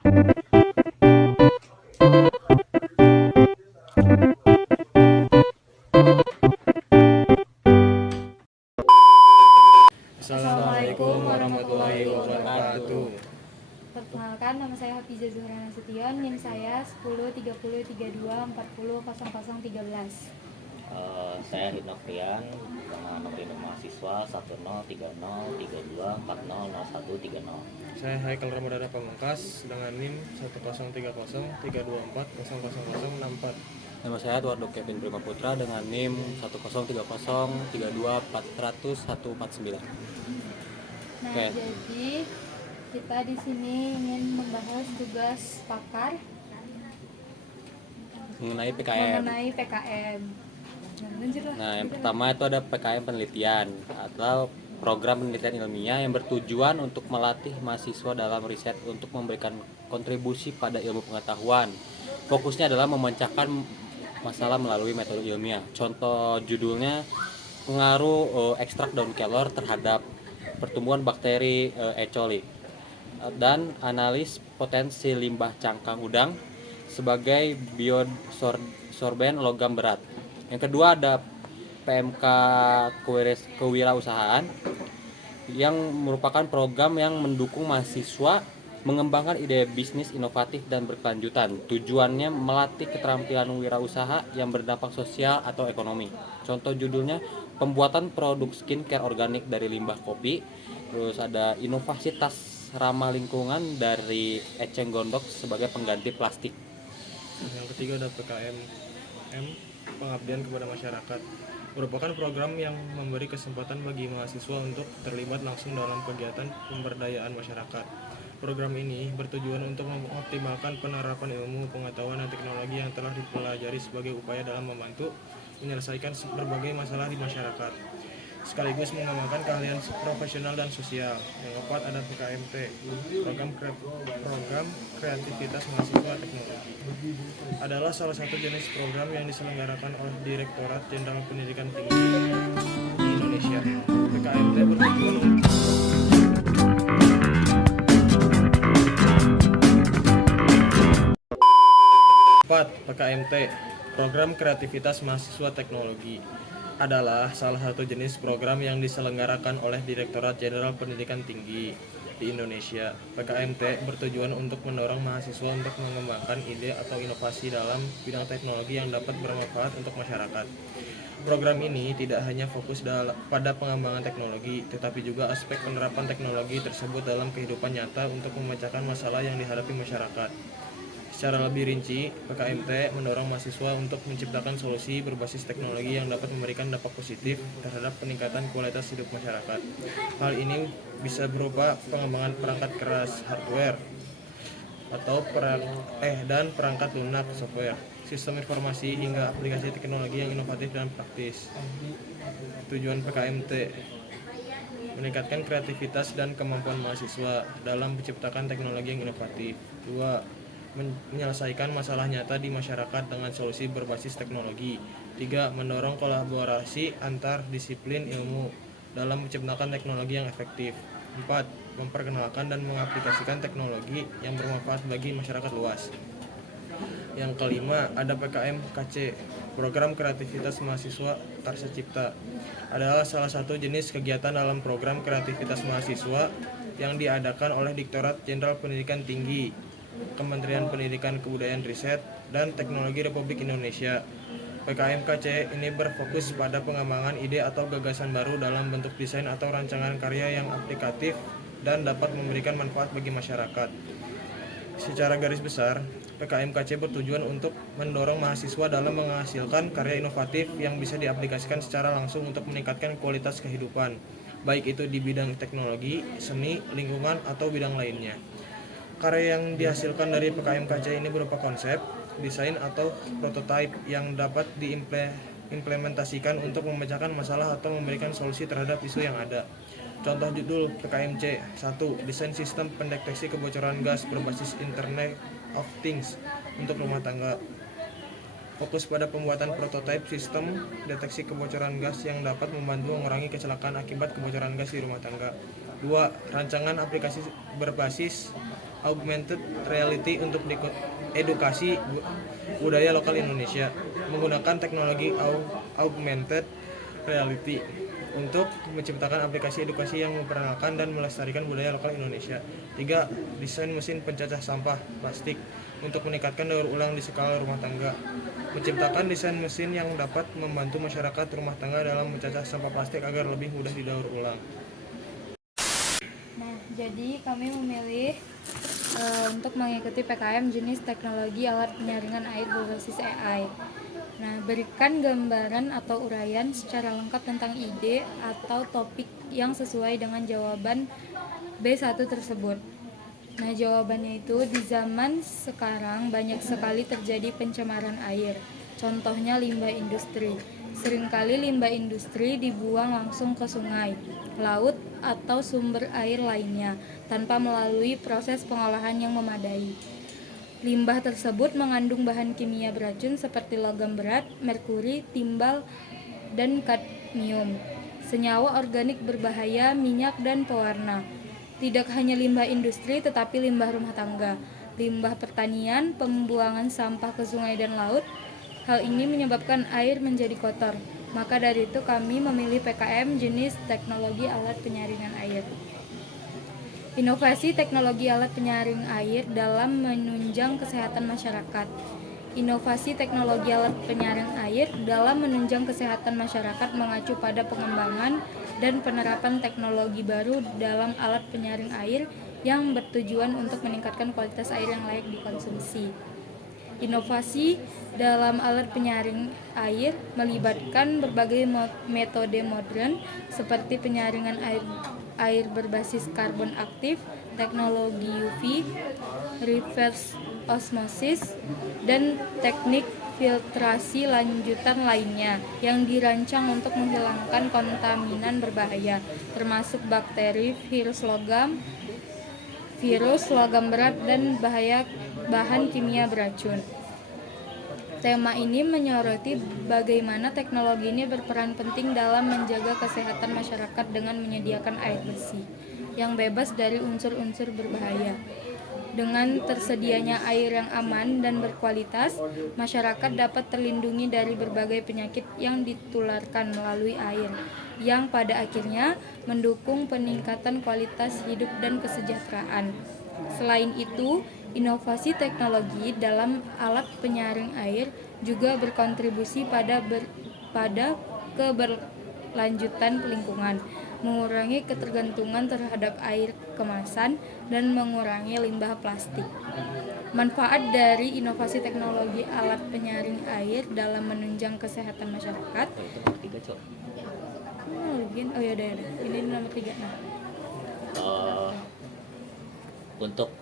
Assalamualaikum warahmatullahi wabarakatuh. Perkenalkan, nama saya Hafiza Zuhra Nasution, NIM saya 103032400013. Saya Ridnovian dengan nomor induk mahasiswa 103032400130. Saya Haikal Ramadana Pamungkas dengan NIM 103032400064. Nama saya Eduardo Kevin Prima Putra dengan NIM 1030324149. Nah, Oke. jadi kita di sini ingin membahas tugas pakar Mengenai PKM. mengenai PKM. Nah, yang pertama itu ada PKM penelitian atau program penelitian ilmiah yang bertujuan untuk melatih mahasiswa dalam riset untuk memberikan kontribusi pada ilmu pengetahuan. Fokusnya adalah memecahkan masalah melalui metode ilmiah. Contoh judulnya pengaruh ekstrak daun kelor terhadap pertumbuhan bakteri E. coli dan analis potensi limbah cangkang udang sebagai biosorben logam berat. Yang kedua ada PMK Kewirausahaan yang merupakan program yang mendukung mahasiswa mengembangkan ide bisnis inovatif dan berkelanjutan. Tujuannya melatih keterampilan wirausaha yang berdampak sosial atau ekonomi. Contoh judulnya pembuatan produk skincare organik dari limbah kopi. Terus ada inovasi tas ramah lingkungan dari eceng gondok sebagai pengganti plastik. Yang ketiga ada PKM pengabdian kepada masyarakat. Merupakan program yang memberi kesempatan bagi mahasiswa untuk terlibat langsung dalam kegiatan pemberdayaan masyarakat. Program ini bertujuan untuk mengoptimalkan penerapan ilmu, pengetahuan, dan teknologi yang telah dipelajari sebagai upaya dalam membantu menyelesaikan berbagai masalah di masyarakat, sekaligus mengembangkan keahlian profesional dan sosial. Yang keempat ada PKMT, program kreativitas mahasiswa teknologi. Adalah salah satu jenis program yang diselenggarakan oleh Direktorat Jenderal Pendidikan Tinggi di Indonesia. PKMT bertujuan untuk PKMT, program kreativitas mahasiswa teknologi, adalah salah satu jenis program yang diselenggarakan oleh Direktorat Jenderal Pendidikan Tinggi di Indonesia. PKMT bertujuan untuk mendorong mahasiswa untuk mengembangkan ide atau inovasi dalam bidang teknologi yang dapat bermanfaat untuk masyarakat. Program ini tidak hanya fokus pada pengembangan teknologi, tetapi juga aspek penerapan teknologi tersebut dalam kehidupan nyata untuk memecahkan masalah yang dihadapi masyarakat. Secara lebih rinci, PKMT mendorong mahasiswa untuk menciptakan solusi berbasis teknologi yang dapat memberikan dampak positif terhadap peningkatan kualitas hidup masyarakat. Hal ini bisa berupa pengembangan perangkat keras hardware atau dan perangkat lunak software, sistem informasi hingga aplikasi teknologi yang inovatif dan praktis. Tujuan PKMT meningkatkan kreativitas dan kemampuan mahasiswa dalam menciptakan teknologi yang inovatif. 2. Menyelesaikan masalah nyata di masyarakat dengan solusi berbasis teknologi. 3. Mendorong kolaborasi antar disiplin ilmu dalam menciptakan teknologi yang efektif. 4. Memperkenalkan dan mengaplikasikan teknologi yang bermanfaat bagi masyarakat luas. Yang kelima ada PKM KC, program kreativitas mahasiswa Karsa Cipta. Adalah salah satu jenis kegiatan dalam program kreativitas mahasiswa yang diadakan oleh Direktorat Jenderal Pendidikan Tinggi, Kementerian Pendidikan Kebudayaan Riset dan Teknologi Republik Indonesia. PKM KC ini berfokus pada pengembangan ide atau gagasan baru dalam bentuk desain atau rancangan karya yang aplikatif dan dapat memberikan manfaat bagi masyarakat. Secara garis besar, PKM KC bertujuan untuk mendorong mahasiswa dalam menghasilkan karya inovatif yang bisa diaplikasikan secara langsung untuk meningkatkan kualitas kehidupan, baik itu di bidang teknologi, seni, lingkungan, atau bidang lainnya. Karya yang dihasilkan dari PKM KC ini berupa konsep, desain atau prototipe yang dapat diimplementasikan untuk memecahkan masalah atau memberikan solusi terhadap isu yang ada. Contoh judul PKMC 1. Desain sistem pendeteksi kebocoran gas berbasis Internet of Things untuk rumah tangga. Fokus pada pembuatan prototipe sistem deteksi kebocoran gas yang dapat membantu mengurangi kecelakaan akibat kebocoran gas di rumah tangga. 2. Rancangan aplikasi berbasis augmented reality untuk edukasi budaya lokal Indonesia menggunakan teknologi augmented reality untuk menciptakan aplikasi edukasi yang memperkenalkan dan melestarikan budaya lokal Indonesia. 3. Desain mesin pencacah sampah plastik untuk meningkatkan daur ulang di skala rumah tangga. Menciptakan desain mesin yang dapat membantu masyarakat rumah tangga dalam mencacah sampah plastik agar lebih mudah didaur ulang. Nah, jadi kami memilih untuk mengikuti PKM jenis teknologi alat penyaringan air berbasis AI. Nah, berikan gambaran atau uraian secara lengkap tentang ide atau topik yang sesuai dengan jawaban B1 tersebut. Nah, jawabannya itu, di zaman sekarang banyak sekali terjadi pencemaran air. Contohnya limbah industri. Seringkali limbah industri dibuang langsung ke sungai, laut, atau sumber air lainnya tanpa melalui proses pengolahan yang memadai. Limbah tersebut mengandung bahan kimia beracun seperti logam berat, merkuri, timbal, dan kadmium, senyawa organik berbahaya, minyak, dan pewarna. Tidak hanya limbah industri tetapi limbah rumah tangga, limbah pertanian, pembuangan sampah ke sungai dan laut. Hal ini menyebabkan air menjadi kotor. Maka dari itu kami memilih PKM jenis teknologi alat penyaringan air. Inovasi teknologi alat penyaring air dalam menunjang kesehatan masyarakat. Inovasi teknologi alat penyaring air dalam menunjang kesehatan masyarakat mengacu pada pengembangan dan penerapan teknologi baru dalam alat penyaring air yang bertujuan untuk meningkatkan kualitas air yang layak dikonsumsi. Inovasi dalam alat penyaring air melibatkan berbagai metode modern seperti penyaringan air berbasis karbon aktif, teknologi UV, reverse osmosis, dan teknik filtrasi lanjutan lainnya yang dirancang untuk menghilangkan kontaminan berbahaya, termasuk bakteri, virus logam berat, dan bahan kimia beracun. Tema ini menyoroti bagaimana teknologi ini berperan penting dalam menjaga kesehatan masyarakat dengan menyediakan air bersih yang bebas dari unsur-unsur berbahaya. Dengan tersedianya air yang aman dan berkualitas, masyarakat dapat terlindungi dari berbagai penyakit yang ditularkan melalui air, yang pada akhirnya mendukung peningkatan kualitas hidup dan kesejahteraan. Selain itu, inovasi teknologi dalam alat penyaring air juga berkontribusi pada keberlanjutan lingkungan, mengurangi ketergantungan terhadap air kemasan, dan mengurangi limbah plastik. Manfaat dari inovasi teknologi alat penyaring air dalam menunjang kesehatan masyarakat. Oh ya udah. Ini nomor 3. Nah. Untuk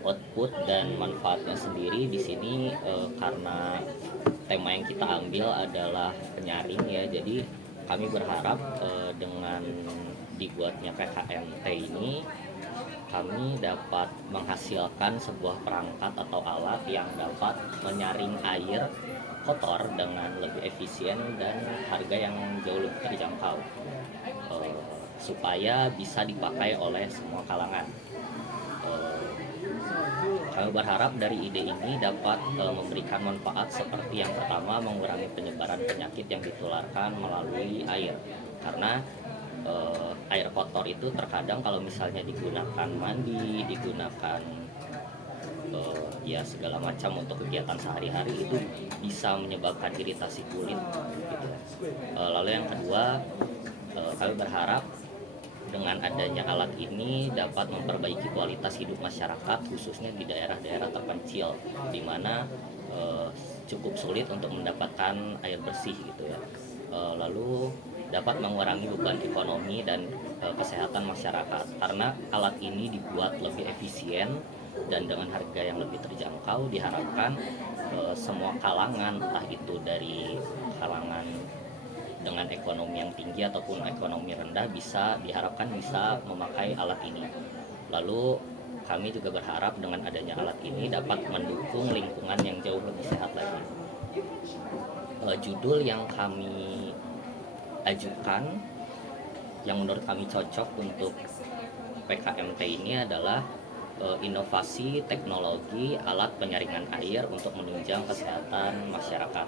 output dan manfaatnya sendiri di sini karena tema yang kita ambil adalah penyaring ya, jadi kami berharap dengan dibuatnya PKMT ini kami dapat menghasilkan sebuah perangkat atau alat yang dapat menyaring air kotor dengan lebih efisien dan harga yang jauh lebih terjangkau, supaya bisa dipakai oleh semua kalangan. Kami berharap dari ide ini dapat memberikan manfaat seperti yang pertama, mengurangi penyebaran penyakit yang ditularkan melalui air, karena air kotor itu terkadang kalau misalnya digunakan mandi, digunakan ya segala macam untuk kegiatan sehari-hari, itu bisa menyebabkan iritasi kulit gitu. Lalu yang kedua, kami berharap dengan adanya alat ini dapat memperbaiki kualitas hidup masyarakat, khususnya di daerah-daerah terpencil di mana cukup sulit untuk mendapatkan air bersih gitu ya. Lalu dapat mengurangi beban ekonomi dan kesehatan masyarakat, karena alat ini dibuat lebih efisien dan dengan harga yang lebih terjangkau. Diharapkan semua kalangan, entah itu dari kalangan dengan ekonomi yang tinggi ataupun ekonomi rendah, diharapkan bisa memakai alat ini. Lalu kami juga berharap dengan adanya alat ini dapat mendukung lingkungan yang jauh lebih sehat lagi. Judul yang kami ajukan yang menurut kami cocok untuk PKMT ini adalah inovasi teknologi alat penyaringan air untuk menunjang kesehatan masyarakat.